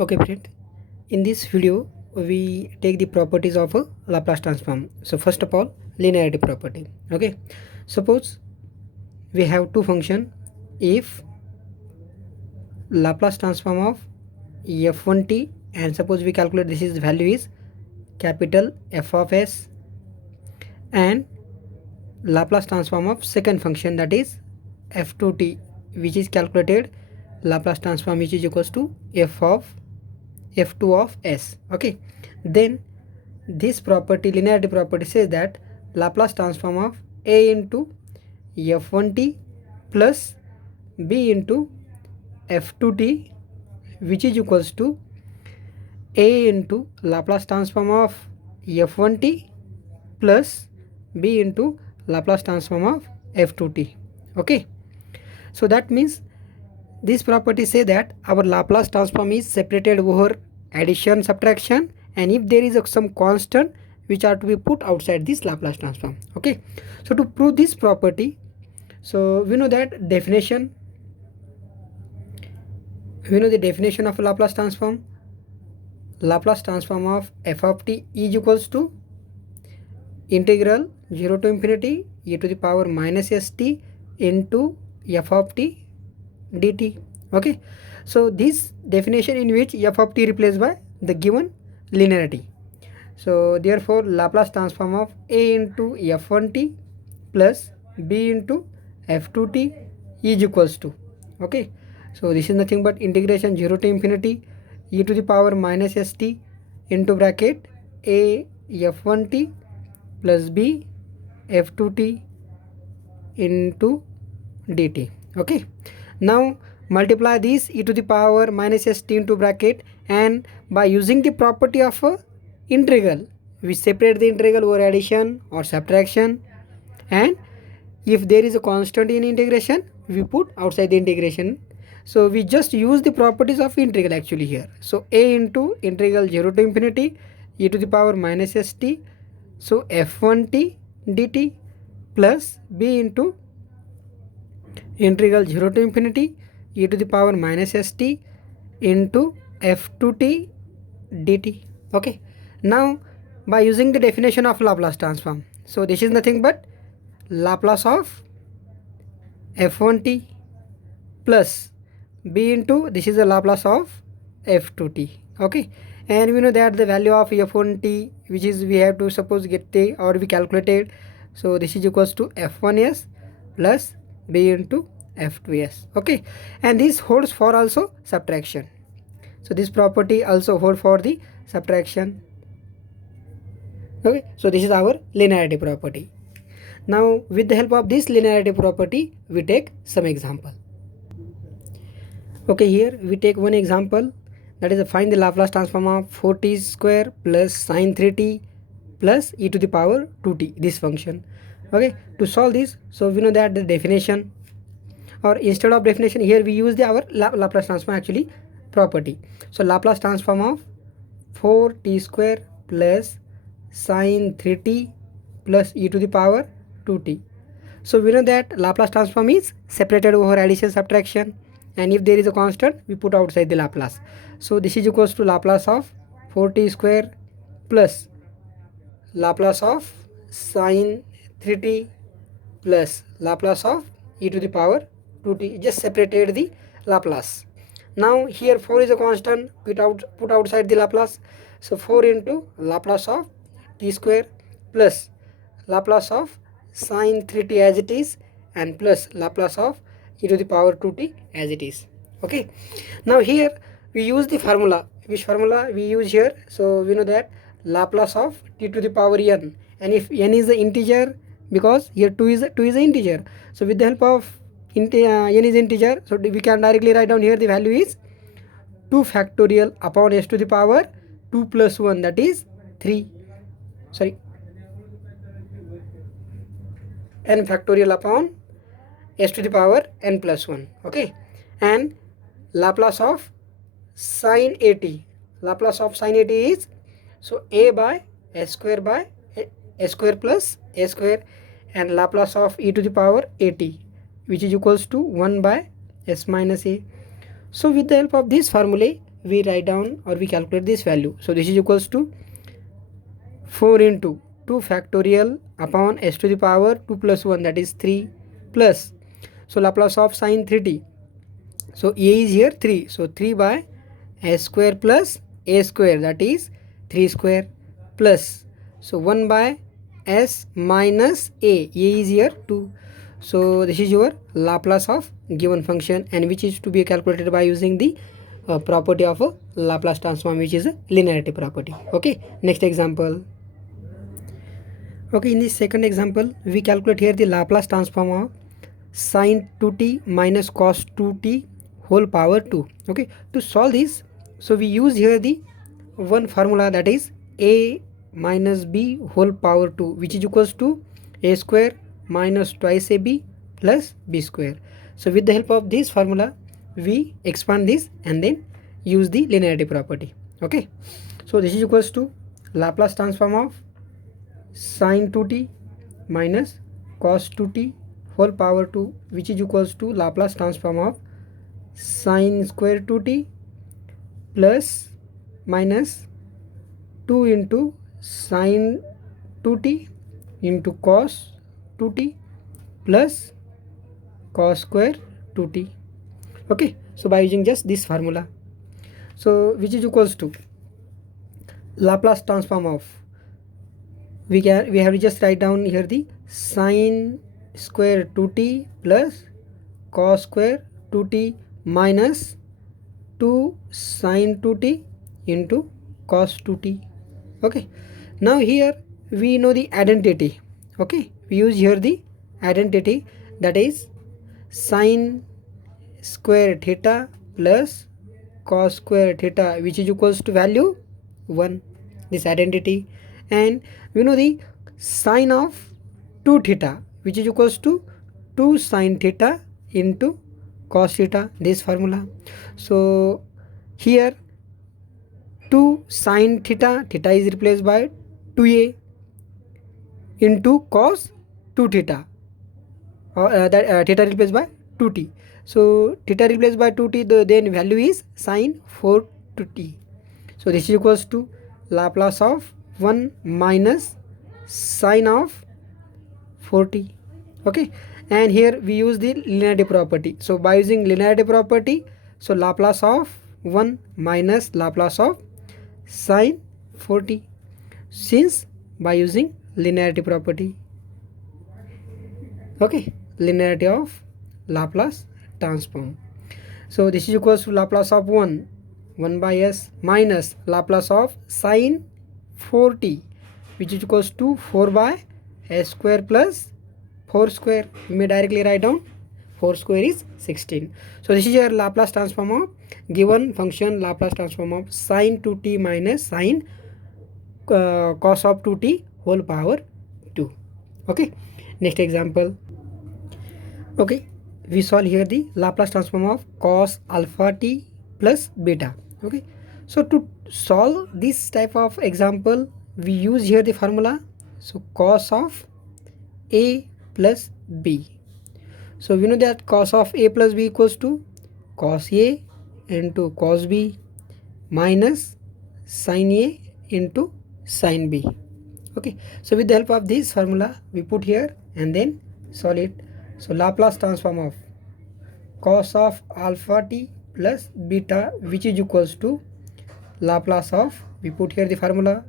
Okay, friend. In this video, we take the properties of a Laplace transform. So first of all, linearity property. Okay. Suppose we have two function. If Laplace transform of f1t, and suppose we calculate this is the value is capital F of s, and Laplace transform of second function, that is f2t, which is calculated Laplace transform which is equals to f of f2 of s. Okay, then this property, linearity property, says that Laplace transform of a into f1t plus b into f2t, which is equals to a into Laplace transform of f1t plus b into Laplace transform of f2t. Okay, so that means this property say that our Laplace transform is separated over addition, subtraction, and if there is some constant which are to be put outside this Laplace transform. Okay, so to prove this property, so we know that definition, we know the definition of Laplace transform. Laplace transform of f of t is equals to integral 0 to infinity e to the power minus st into f of t dt. Okay, so this definition in which f of t replaced by the given linearity. So therefore Laplace transform of a into f1t plus b into f2t is equals to, okay, so this is nothing but integration 0 to infinity e to the power minus st into bracket a f1t plus b f2t into dt. Okay, now multiply this e to the power minus st into bracket, and by using the property of integral, we separate the integral over addition or subtraction, and if there is a constant in integration, we put outside the integration. So we just use the properties of integral actually here. So a into integral 0 to infinity e to the power minus st, so f1t dt plus b into integral 0 to infinity e to the power minus st into f2t dt. Okay, now by using the definition of Laplace transform, so this is nothing but Laplace of f1t plus b into, this is the Laplace of f2t. Okay, and we know that the value of f1t, which is we have to suppose get the or we calculated, so this is equals to f1s plus b into f2s. Okay, and this holds for also subtraction, so this property also hold for the subtraction. Okay, so this is our linearity property. Now with the help of this linearity property, we take some example. Okay, here we take one example, that is find the Laplace transform of 4t square plus sine 3t plus e to the power 2t, this function. Okay, to solve this, so we know that the definition, or instead of definition here we use the our Laplace transform actually property. So Laplace transform of 4t square plus sine 3t plus e to the power 2t. So we know that Laplace transform is separated over addition, subtraction, and if there is a constant, we put outside the Laplace. So this is equals to Laplace of 4t square plus Laplace of sine 3t plus Laplace of e to the power 2t. Just separated the Laplace. Now here 4 is a constant, put outside the Laplace. So 4 into Laplace of t square plus Laplace of sine 3t as it is, and plus Laplace of e to the power 2t as it is. Okay, now here we use the formula. Which formula we use here? So we know that Laplace of t to the power n, and if n is the integer, because here 2 is an integer, so with the help of n is integer, so we can directly write down here the value is 2 factorial upon s to the power 2 plus 1, that is 3, sorry, n factorial upon s to the power n plus 1. Okay, and Laplace of sine 80, Laplace of sine 80 is, so a by s square by a square plus a square, and Laplace of e to the power 80, which is equals to 1 by s minus a. So with the help of this formula, we write down or we calculate this value. So this is equals to 4 into 2 factorial upon s to the power 2 plus 1, that is 3, plus, so Laplace of sine 3t, so a is here 3, so 3 by s square plus a square, that is 3 square, plus, so 1 by s minus a is here 2. So this is your Laplace of given function, and which is to be calculated by using the property of a Laplace transform, which is a linearity property. Okay, next example. Okay, in this second example we calculate here the Laplace transform of sin 2t minus cos 2t whole power 2. Okay, to solve this, so we use here the one formula, that is a minus b whole power 2, which is equals to a square minus twice ab plus b square. So with the help of this formula we expand this and then use the linearity property. Okay, so this is equals to Laplace transform of sin 2t minus cos 2t whole power 2, which is equals to Laplace transform of sin square 2t plus minus 2 into sin 2t into cos 2t plus cos square 2t. Okay, so by using just this formula, so which is equals to Laplace transform of, we have to just write down here the sin square 2t plus cos square 2t minus 2 sin 2t into cos 2t. Okay, now here we know the identity. Okay, we use here the identity, that is sin square theta plus cos square theta, which is equals to value 1, this identity, and we know the sine of 2 theta, which is equals to 2 sin theta into cos theta, this formula. So here 2 sin theta, theta is replaced by 2a into cos 2 theta, theta replaced by 2t. So theta replaced by 2t, then value is sin 4t. So this is equals to Laplace of 1 minus sine of 4t. Okay, and here we use the linearity property. So by using linearity property, so Laplace of 1 minus Laplace of sine 4t, since by using linearity property. Okay, linearity of Laplace transform. So this is equals to Laplace of 1 by s minus Laplace of sine 4t, which is equals to 4 by s square plus 4 square. We may directly write down 4 square is 16. So this is your Laplace transform of given function, Laplace transform of sin 2t minus sine cos of 2t whole power 2. Okay, next example. Okay, we solve here the Laplace transform of cos alpha t plus beta. Okay, so to solve this type of example we use here the formula, so cos of a plus b. So we know that cos of a plus b equals to cos a into cos b minus sin a into sin b. Okay, so with the help of this formula we put here and then solve it. So Laplace transform of cos of alpha t plus beta, which is equals to Laplace of, we put here the formula,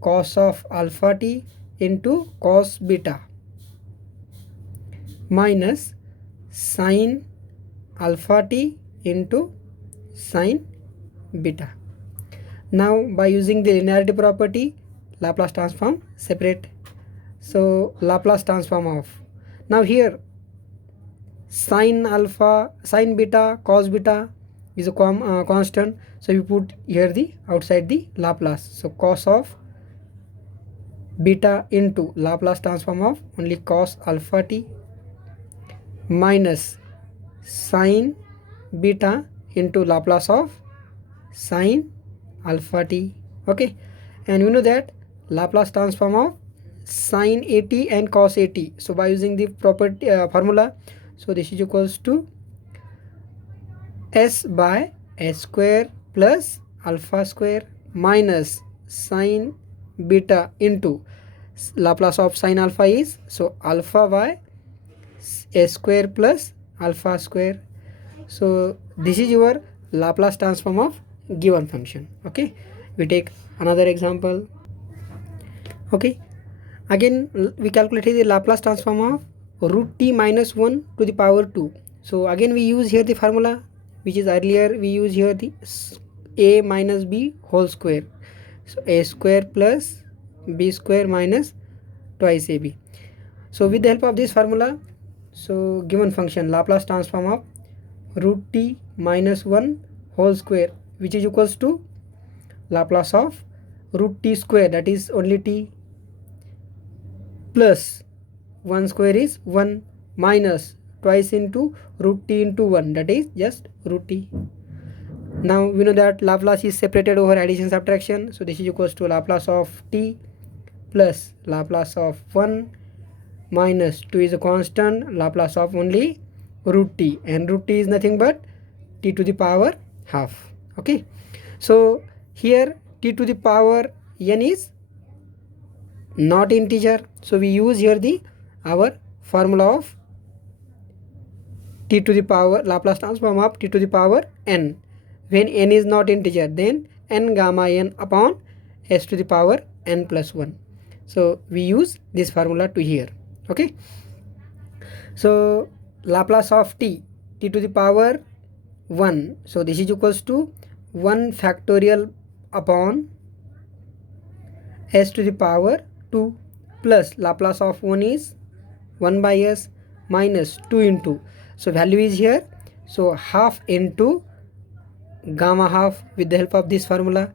cos of alpha t into cos beta minus sin alpha t into sin beta. Now by using the linearity property, Laplace transform separate. So Laplace transform of, now here sin alpha, sin beta, cos beta is a constant, so we put here the outside the Laplace. So cos of beta into Laplace transform of only cos alpha t minus sin beta into Laplace of sin alpha t. Okay, and we know that Laplace transform of sin at and cos at. So by using the property formula, so this is equals to s by s square plus alpha square minus sine beta into Laplace of sine alpha is, so alpha by a square plus alpha square. So this is your Laplace transform of given function. Okay, we take another example. Okay, again we calculated the Laplace transform of root t minus 1 to the power 2. So again we use here the formula which is earlier we use here the a minus b whole square. So a square plus b square minus twice ab. So with the help of this formula, so given function Laplace transform of root t minus 1 whole square, which is equals to Laplace of root t square, that is only t, plus 1 square is 1, minus twice into root t into 1, that is just root t. Now we know that Laplace is separated over addition subtraction, so this is equals to Laplace of t plus Laplace of 1 minus 2 is a constant, Laplace of only root t, and root t is nothing but t to the power half. Okay, so here t to the power n is not integer, so we use here the our formula of t to the power Laplace transform of t to the power n. When n is not integer, then n gamma n upon s to the power n plus 1. So we use this formula to here. Okay, so Laplace of t to the power 1, so this is equals to 1 factorial upon s to the power 2 plus Laplace of 1 is 1 by s minus 2 into, so value is here, so half into gamma half with the help of this formula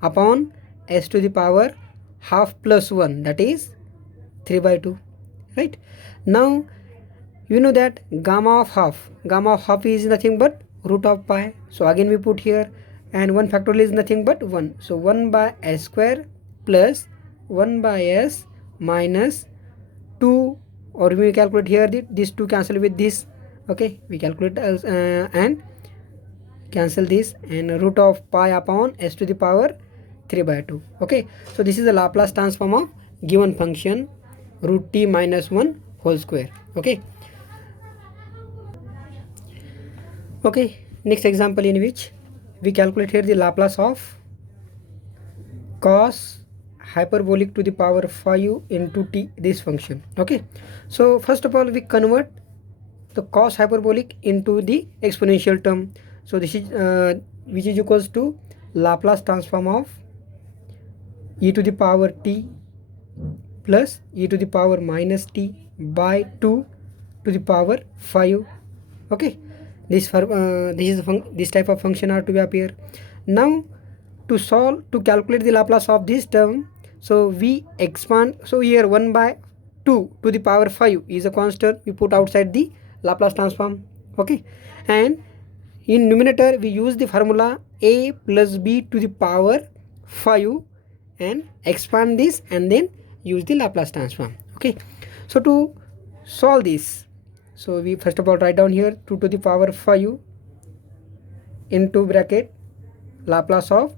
upon s to the power half plus 1, that is 3 by 2. Right, now you know that gamma of half is nothing but root of pi, so again we put here, and 1 factorial is nothing but 1, so 1 by s square plus 1 by s minus 2, or we calculate here this 2 cancel with this. Okay, we calculate and cancel this, and root of pi upon s to the power 3 by 2. Okay, so this is the Laplace transform of given function root t minus 1 whole square. Okay, next example in which we calculate here the Laplace of cos hyperbolic to the power 5 into t, this function. Okay, so first of all we convert the cos hyperbolic into the exponential term, so this is which is equals to Laplace transform of e to the power t plus e to the power minus t by 2 to the power 5. Okay, this type of function are to be appear. Now to calculate the Laplace of this term, so we expand, so here 1 by 2 to the power 5 is a constant, we put outside the Laplace transform. Okay, and in numerator we use the formula a plus b to the power 5 and expand this and then use the Laplace transform. Okay, so to solve this, so we first of all write down here 2 to the power 5 into bracket Laplace of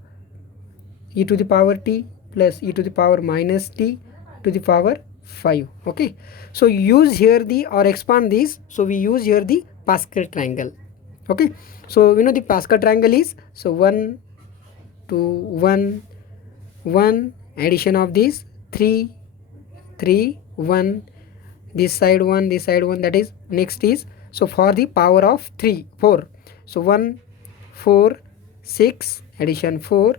e to the power t plus e to the power minus t to the power 5. Okay, so use here the or expand this, so we use here the Pascal triangle. Okay, so we know the Pascal triangle is, so 1 2 1 1, addition of this 3 3 1, this side 1, this side 1, that is next is, so for the power of 3 4, so 1 4 6, addition 4,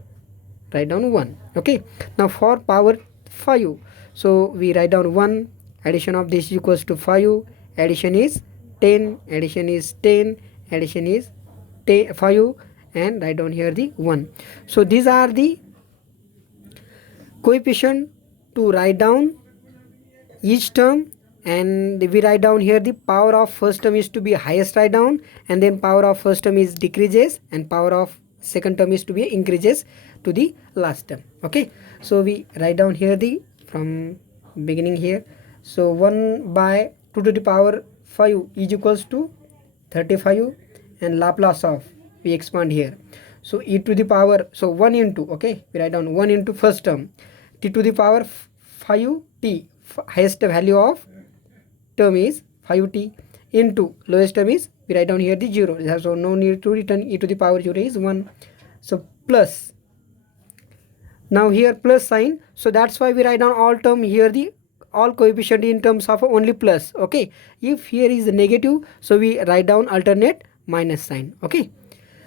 write down 1. Okay, now for power 5, so we write down 1, addition of this equals to 5, addition is 10, addition is 10, addition is 5, and write down here the 1. So these are the coefficient to write down each term, and we write down here the power of first term is to be highest write down, and then power of first term is decreases, and power of second term is to be increases to the last term. Okay, so we write down here the from beginning here, so 1 by 2 to the power 5 is equals to 35, and Laplace of we expand here, So e to the power, so 1 into, okay, we write down 1 into first term, t to the power 5t, highest value of term is 5t, into lowest term is, we write down here the 0, so no need to return, e to the power 0 is 1. So plus, now here plus sign, so that's why we write down all term here, the all coefficient in terms of only plus. Okay, if here is the negative, so we write down alternate minus sign. Okay,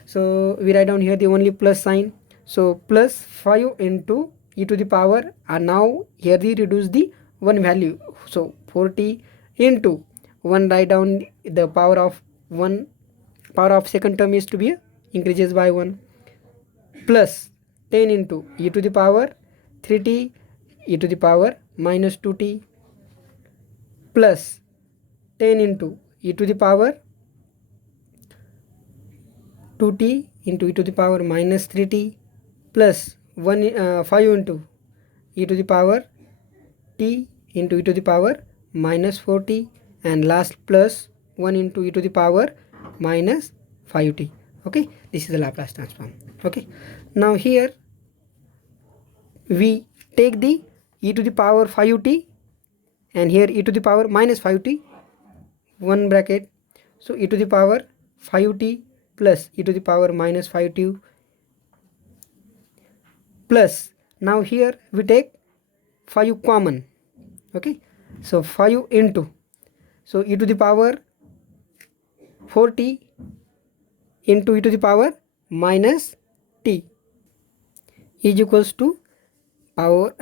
so we write down here the only plus sign, so plus 5 into e to the power, and now here the reduce the one value, so 40 into 1, write down the power of 1, power of second term is to be increases by 1, plus 10 into e to the power 3t e to the power minus 2t, plus 10 into e to the power 2t into e to the power minus 3t, plus 5 into e to the power t into e to the power minus 4t, and last plus 1 into e to the power minus 5t. Okay, this is the Laplace transform. Okay, now here we take the e to the power 5t, and here e to the power minus 5t, one bracket, so e to the power 5t plus e to the power minus 5t, plus now here we take 5 common. Okay, so 5 into, so e to the power 4t into e to the power minus t is equals to power,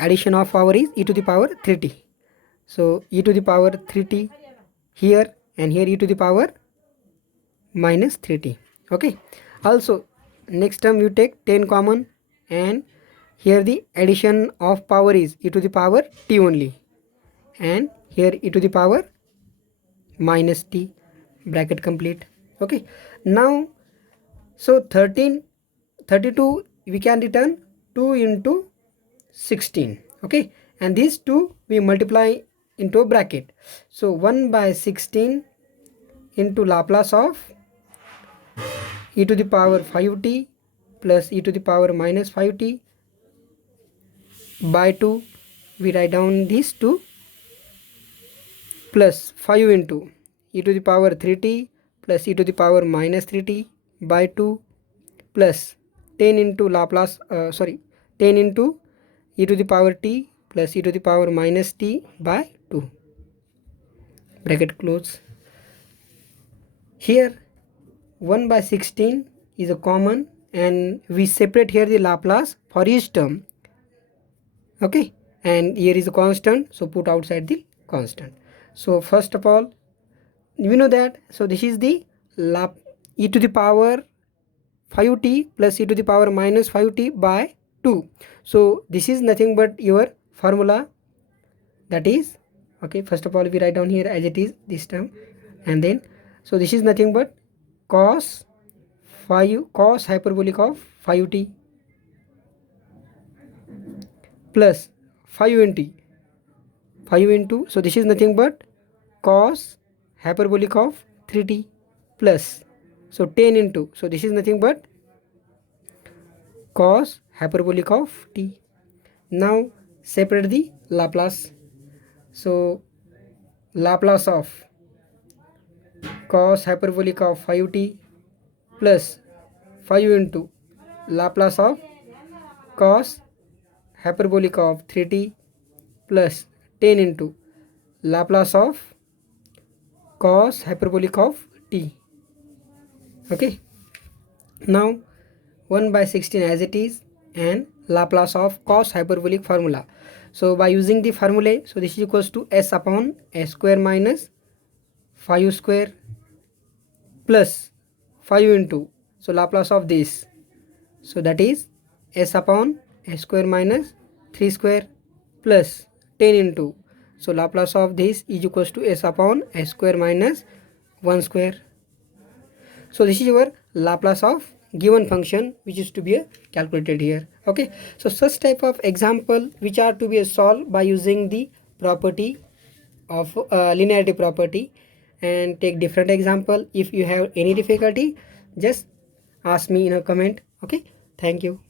addition of power is e to the power 3t, so e to the power 3t here, and here e to the power minus 3t. Okay, also next term you take 10 common, and here the addition of power is e to the power t only, and here e to the power minus t, bracket complete. Okay, now so 32 we can return 2 into 16. Okay, and these two we multiply into a bracket, so 1 by 16 into Laplace of e to the power 5t plus e to the power minus 5t by 2, we write down these two, plus 5 into e to the power 3t plus e to the power minus 3t by 2, plus 10 into Laplace 10 into e to the power t plus e to the power minus t by 2, bracket close. Here 1 by 16 is a common, and we separate here the Laplace for each term. Okay, and here is a constant, so put outside the constant. So first of all, we know that, so this is the e to the power 5t plus e to the power minus 5t by 2, so this is nothing but your formula, that is, okay, first of all we write down here as it is this term, and then so this is nothing but cos hyperbolic of 5t plus 5 into, so this is nothing but cos hyperbolic of 3t plus, so 10 into, so this is nothing but cos hyperbolic of t. Now separate the Laplace, so Laplace of cos hyperbolic of 5t plus 5 into Laplace of cos hyperbolic of 3t plus 10 into Laplace of cos hyperbolic of t. Okay, now 1 by 16 as it is, and Laplace of cos hyperbolic formula, so by using the formula, so this is equals to s upon s square minus 5 square plus 5 into, so Laplace of this, so that is s upon s square minus 3 square plus 10 into, so Laplace of this is equals to s upon s square minus 1 square. So this is your Laplace of given function which is to be calculated here. Okay, so such type of example which are to be solved by using the property of linearity property, and take different example. If you have any difficulty, just ask me in a comment. Okay, thank you.